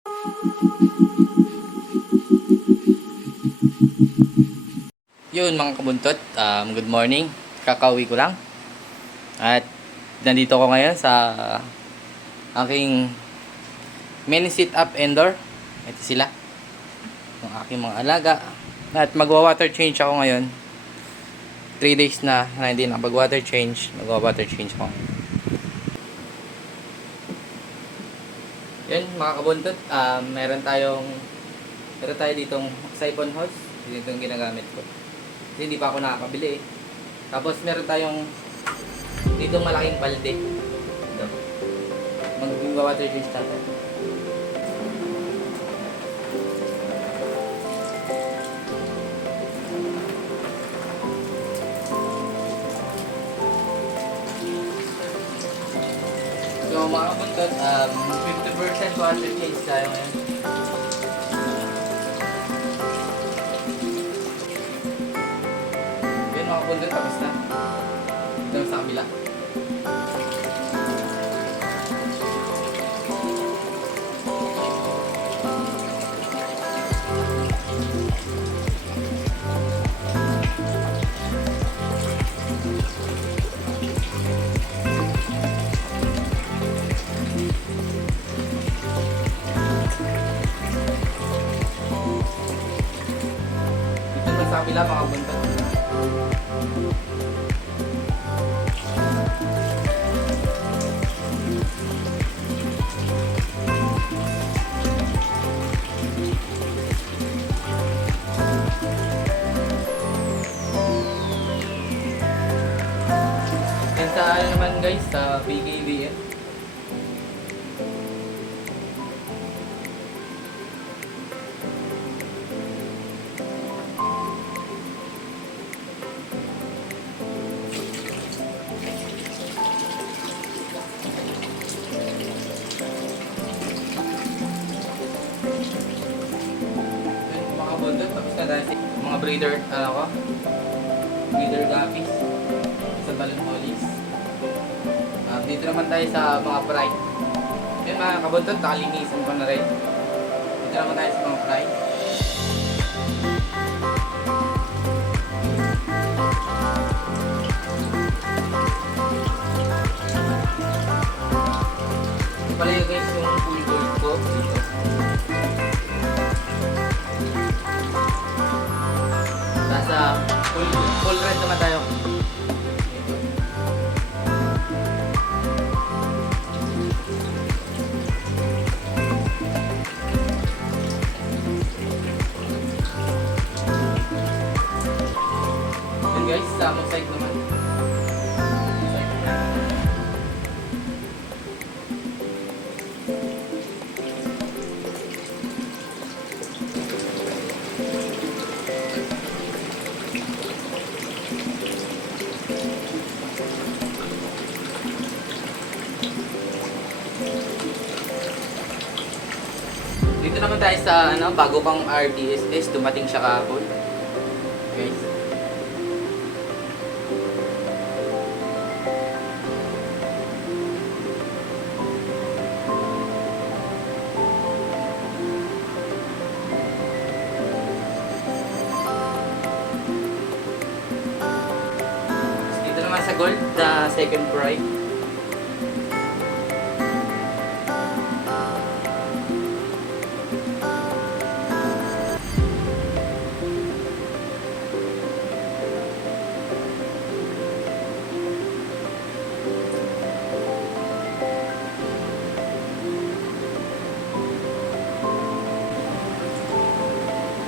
Yun mga kabuntot, good morning. Kakauwi ko lang. At nandito ko ngayon sa aking mini sit-up indoor. Ito sila, yung aking mga alaga. At magwa-water change ako ngayon. 3 days na hindi nakapag-water change. Magwa-water change ako. Yun mga kabuntot, meron tayo ditong siphon hose. Ito yung ginagamit ko. Kasi hindi pa ako nakakabili eh. Tapos meron tayong ditong malaking balde. Ito. Mag-water change tayo. So mga kabuntot, 50% water change tayo ngayon. Yun mga kabuntot, tapos na. Ito sa kabila. Sa kabila mga kabuntot. And sa ano naman guys, sa PKBM. Tapos na dahil mga breeder, breeder guppies sa balon hollies. Dito naman tayo sa mga fry. Yun mga kabuntot, nakalinisan ko na rin. Dito naman tayo sa mga fry. Ito pala yung guys yung full gold ko dito. Nasa full red naman tayo. Yun guys, sa mosaic naman. Dito naman tayo sa bago pang RDSS, dumating siya kahapon. Guys. Dito naman sa gold, the second prize.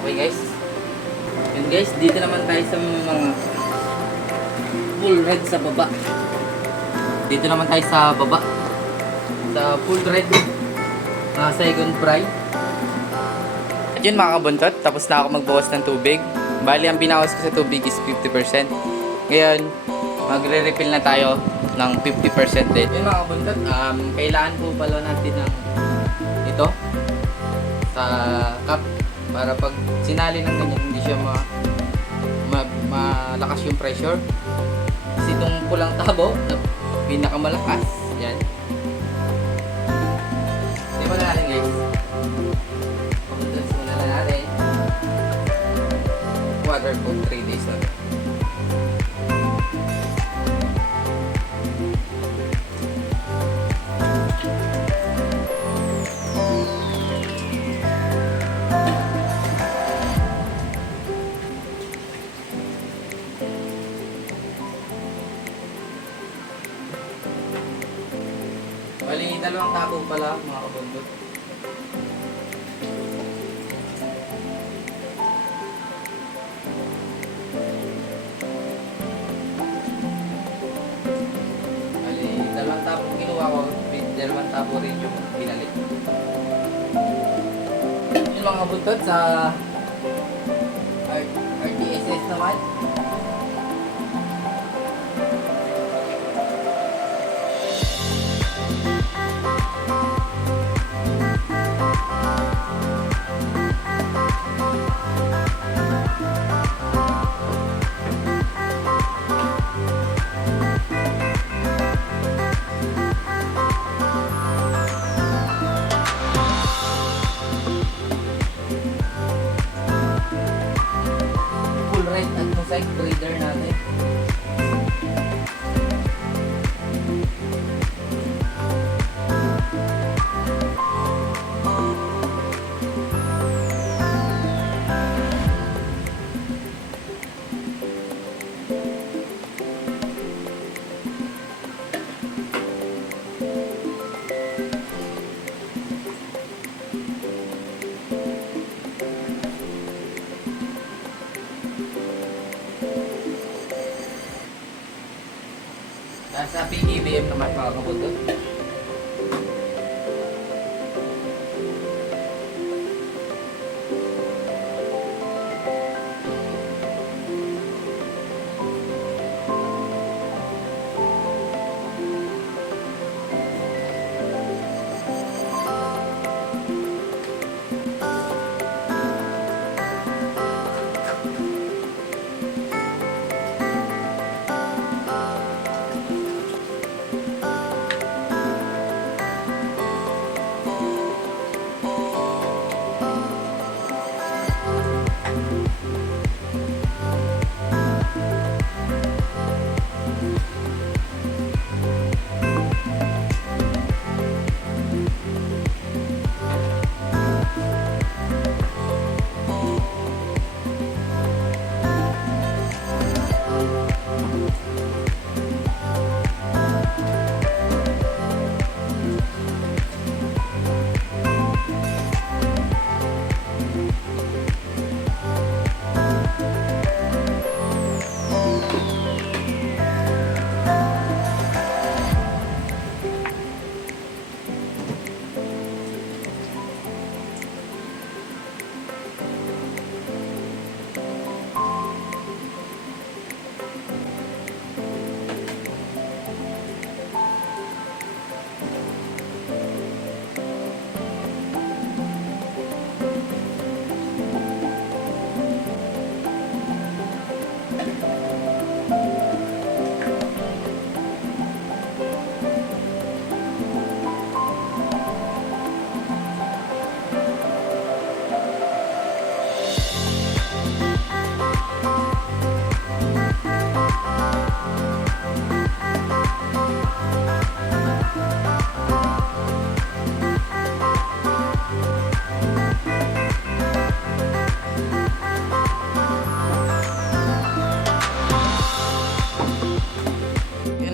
Okay guys. And guys, dito naman tayo sa mga full red sa baba. Dito naman tayo sa baba. Sa full red. Second fry. At yun mga kabuntot, tapos na ako magbawas ng tubig. Bali, ang binawas ko sa tubig is 50%. Ngayon, magre-refill na tayo ng 50% din. Yun mga kabuntot, kailangan po pala natin ng ito sa cup. Para pag sinali ng ganyan, hindi siya malakas yung pressure. Kasi itong pulang tabo, pinakamalakas. Yan. Hindi mo na natin guys. tabo pala mga kabundok. Bali, dalawang tabo kinuha ko, dalawang tabo rin yung binalik. Yun mga kabundok sa RDSS naman. Full red at mosaic breeder natin. Sa PGBM naman mga kabundok.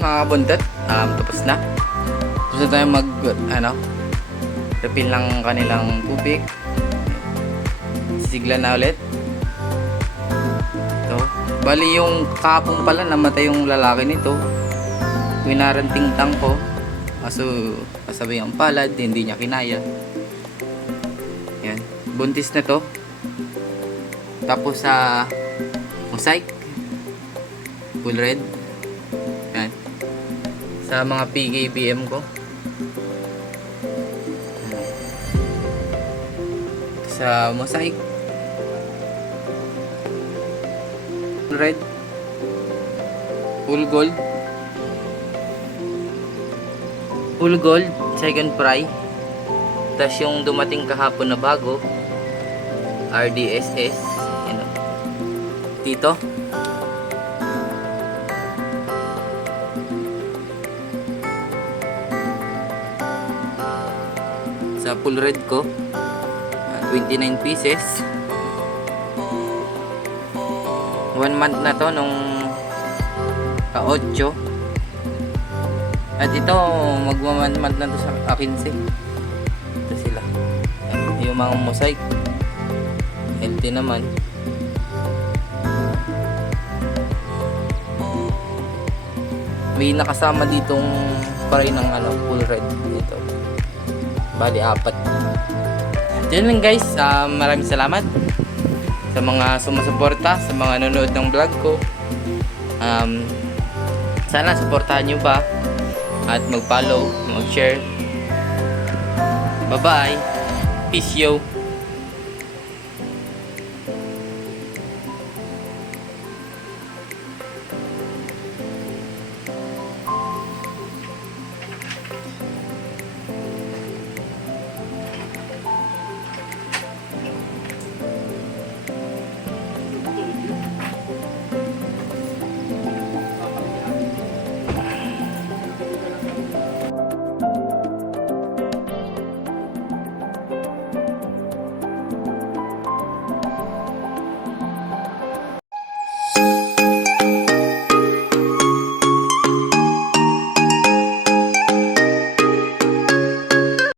Mga kabundot, tapos na. Tapos na tayo refill ng kanilang tubig. Sisigla na ulit. Ito. Bali yung kapong pala, namatay yung lalaki nito. Winaranting tangko. Kaso, kasabi ang palad, hindi niya kinaya. Yan. Buntis na to. Tapos sa mosaic. Full red. Yan. Sa mga PGBM ko. Sa mosaic. Full red. Full gold. Full gold, second fry. Tapos yung dumating kahapon na bago, RDSS. Yan o. Dito. Sa full red ko, 29 pieces. 1 month na to nung ka-8. At ito, magmamanmat na to sa A15. Ito sila. Ayan, yung mga mosaic. Healthy naman. May nakasama ditong paray ng full red dito. Bali, 4. Yun lang guys. Maraming salamat sa mga sumusuporta, sa mga nanonood ng vlog ko. Sana suportahan nyo pa at mag-follow, mag-share. Bye-bye. Peace yo.